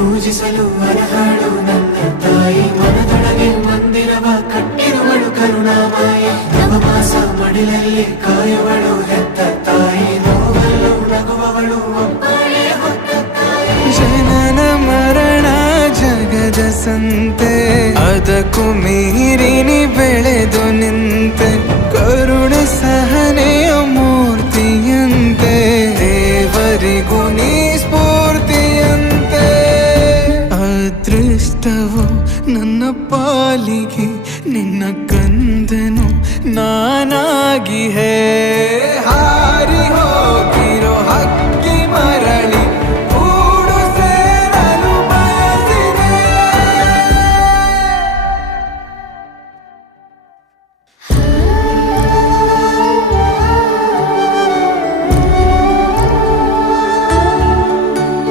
ಪೂಜಿಸಲು ಅರ್ಹಳು ನನ್ನ ತಾಯಿ ಮನದೊಳಗೆ ಮಂದಿರವ ಕಟ್ಟಿರುವಳು ಕರುಣಾಮಾಯಿ ನವಮಾಸ ಮಡಿಲಲ್ಲಿ ಕಾಯುವಳು ಹೆತ್ತ ತಾಯಿ ನೋವಲ್ಲೂ ನಗುವವಳು ಒಬ್ಬಳೇ ಹೊತ್ತ ತಾಯಿ ಜನನ ಮರಣ ಜಗದ ಸಂತೆ ಅದಕ್ಕೂ ಮೀರಿನಿ ಬೆಳೆದು ನಿಂತೆ ಕರುಣೆ ಸಹನೆಯ ಮೂರ್ತಿಯಂತೆ ದೇವರಿಗೂ